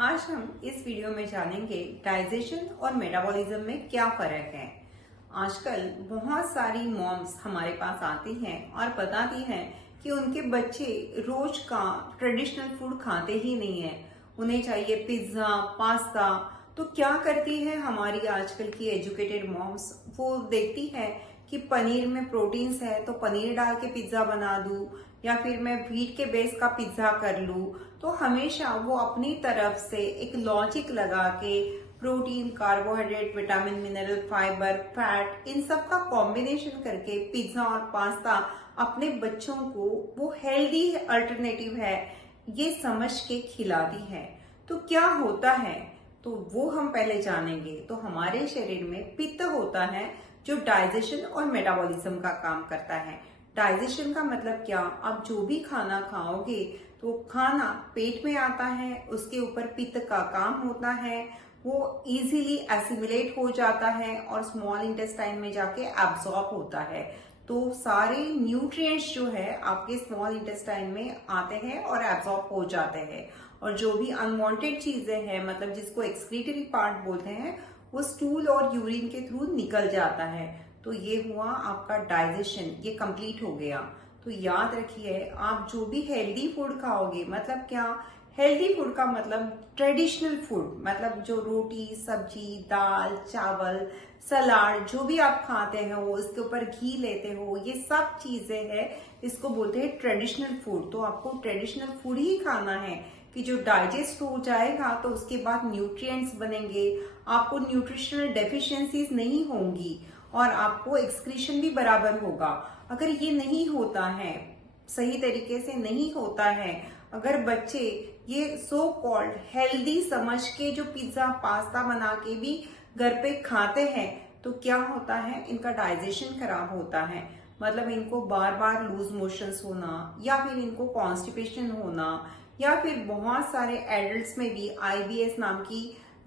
आज हम इस वीडियो में जानेंगे डाइजेशन और मेटाबॉलिज्म में क्या फर्क है। आजकल बहुत सारी मॉम्स हमारे पास आती हैं और बताती हैं कि उनके बच्चे रोज का ट्रेडिशनल फूड खाते ही नहीं है, उन्हें चाहिए पिज्जा पास्ता। तो क्या करती है हमारी आजकल की एजुकेटेड मॉम्स, वो देखती है कि पनीर में प्रोटीन्स है तो पनीर डाल के पिज्जा बना दूं या फिर मैं व्हीट के बेस का पिज्जा कर लूं। तो हमेशा वो अपनी तरफ से एक लॉजिक लगा के protein, carbohydrate, vitamin, mineral, fibre, fat, इन सब का कॉम्बिनेशन करके पिज्जा और पास्ता अपने बच्चों को वो हेल्दी अल्टरनेटिव है ये समझ के खिलाती है। तो क्या होता है तो वो हम पहले जानेंगे। तो हमारे शरीर में पित्त होता है जो डाइजेशन और मेटाबॉलिज्म का काम करता है। डाइजेशन का मतलब क्या, आप जो भी खाना खाओगे तो खाना पेट में आता है, उसके ऊपर पित्त का काम होता है, वो इजीली एसिमिलेट हो जाता है और स्मॉल इंटेस्टाइन में जाके एब्जॉर्ब होता है। तो सारे न्यूट्रिएंट्स जो है आपके स्मॉल इंटेस्टाइन में आते हैं और एब्जॉर्ब हो जाते हैं, और जो भी अनवांटेड चीजें हैं, मतलब जिसको एक्सक्रीटरी पार्ट बोलते हैं, वो स्टूल और यूरिन के थ्रू निकल जाता है। तो ये हुआ आपका डाइजेशन, ये कंप्लीट हो गया। तो याद रखिए, आप जो भी हेल्दी फूड खाओगे, मतलब क्या हेल्दी फूड का मतलब ट्रेडिशनल फूड, मतलब जो रोटी सब्जी दाल चावल सलाद जो भी आप खाते हो, इसके ऊपर घी लेते हो, ये सब चीजें हैं, इसको बोलते हैं ट्रेडिशनल फूड। तो आपको ट्रेडिशनल फूड ही खाना है कि जो डाइजेस्ट हो जाएगा तो उसके बाद न्यूट्रिएंट्स बनेंगे, आपको न्यूट्रिशनल डेफिशिएंसीज नहीं होंगी और आपको एक्सक्रीशन भी बराबर होगा। अगर ये नहीं होता है, सही तरीके से नहीं होता है, अगर बच्चे ये सो कॉल्ड हेल्दी समझ के जो पिज्जा पास्ता बना के भी घर पे खाते हैं, तो क्या होता है, इनका डाइजेशन खराब होता है। मतलब इनको बार बार लूज मोशंस होना, या फिर इनको कॉन्स्टिपेशन होना, या फिर बहुत सारे एडल्ट्स में भी आईबीएस नाम की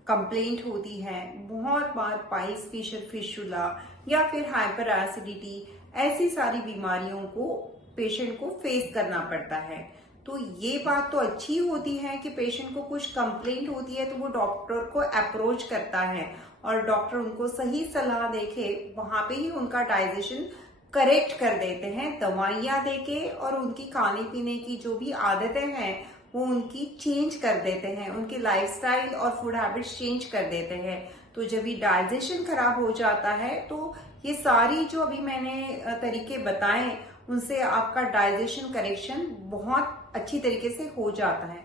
कंप्लेंट होती है, बहुत बार पाइल्स फिशुला या फिर हाइपर एसिडिटी, ऐसी सारी बीमारियों को पेशेंट को फेस करना पड़ता है। तो ये बात तो अच्छी होती है कि पेशेंट को कुछ कंप्लेंट होती है तो वो डॉक्टर को अप्रोच करता है और डॉक्टर उनको सही सलाह देके वहां पे ही उनका डाइजेशन करेक्ट कर देते हैं दवाइयां देके, और उनकी खाने पीने की जो भी आदतें हैं वो उनकी चेंज कर देते हैं, उनकी लाइफस्टाइल और फूड हैबिट्स चेंज कर देते हैं। तो जब भी डाइजेशन खराब हो जाता है तो ये सारी जो अभी मैंने तरीके बताए उनसे आपका डाइजेशन करेक्शन बहुत अच्छी तरीके से हो जाता है।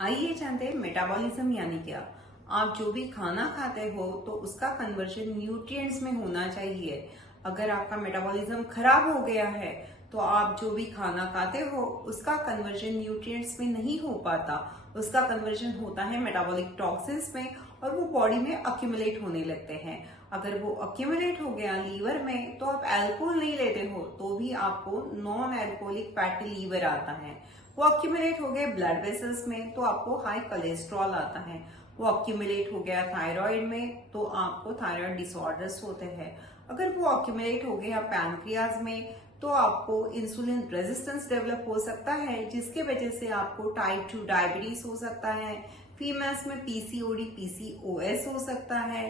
आइए जानते हैं मेटाबॉलिज्म यानी क्या। आप जो भी खाना खाते हो तो उसका कन्वर्जन न्यूट्रिएंट्स में होना चाहिए। अगर आपका मेटाबॉलिज्म खराब हो गया है तो आप जो भी खाना खाते हो उसका कन्वर्जन न्यूट्रिएंट्स में नहीं हो पाता, उसका कन्वर्जन होता है मेटाबॉलिक टॉक्सिन्स में और वो बॉडी में अक्यूमुलेट होने लगते हैं। अगर वो अक्यूमुलेट हो गया लीवर में तो आप अल्कोहल नहीं लेते हो तो भी आपको नॉन अल्कोहलिक फैटी लीवर आता है। वो अक्यूमुलेट हो गए ब्लड वेसल्स में तो आपको हाई कोलेस्ट्रॉल आता है। वो अक्यूमुलेट हो गया थायराइड में तो आपको थायराइड डिसऑर्डर्स होते हैं। अगर वो अक्यूमुलेट हो गया पैनक्रियाज में तो आपको इंसुलिन रेजिस्टेंस डेवलप हो सकता है, जिसके वजह से आपको टाइप 2 डायबिटीज हो सकता है। फीमेल्स में पीसीओडी पीसीओएस हो सकता है,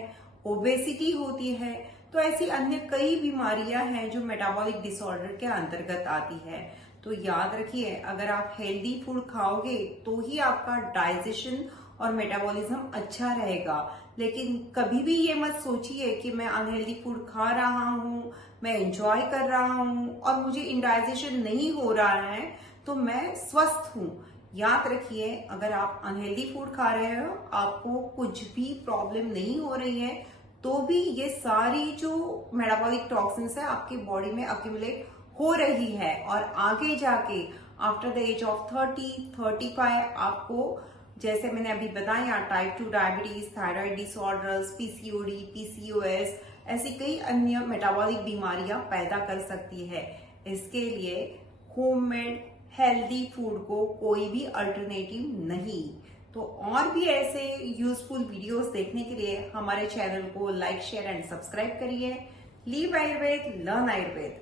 ओबेसिटी होती है। तो ऐसी अन्य कई बीमारियां हैं जो मेटाबॉलिक डिसऑर्डर के अंतर्गत आती है। तो याद रखिए, अगर आप हेल्दी फूड खाओगे तो ही आपका डाइजेशन और मेटाबॉलिज्म अच्छा रहेगा। लेकिन कभी भी ये मत सोचिए कि मैं अनहेल्दी फूड खा रहा हूँ, मैं एंजॉय कर रहा हूँ और मुझे इंडाइजेशन नहीं हो रहा है तो मैं स्वस्थ हूँ। याद रखिए, अगर आप अनहेल्दी फूड खा रहे हो, आपको कुछ भी प्रॉब्लम नहीं हो रही है, तो भी ये सारी जो मेटाबॉलिक टॉक्सिन्स है आपकी बॉडी में अक्यूमुलेट हो रही है और आगे जाके आफ्टर द एज ऑफ 30-35 आपको, जैसे मैंने अभी बताया, type 2 diabetes, thyroid disorders, PCOD PCOS, ऐसी कई अन्य मेटाबॉलिक बीमारियां पैदा कर सकती है। इसके लिए होममेड हेल्दी फूड को कोई भी अल्टरनेटिव नहीं। तो और भी ऐसे यूजफुल वीडियोस देखने के लिए हमारे चैनल को लाइक शेयर एंड सब्सक्राइब करिए। Leave Ayurveda, learn Ayurveda.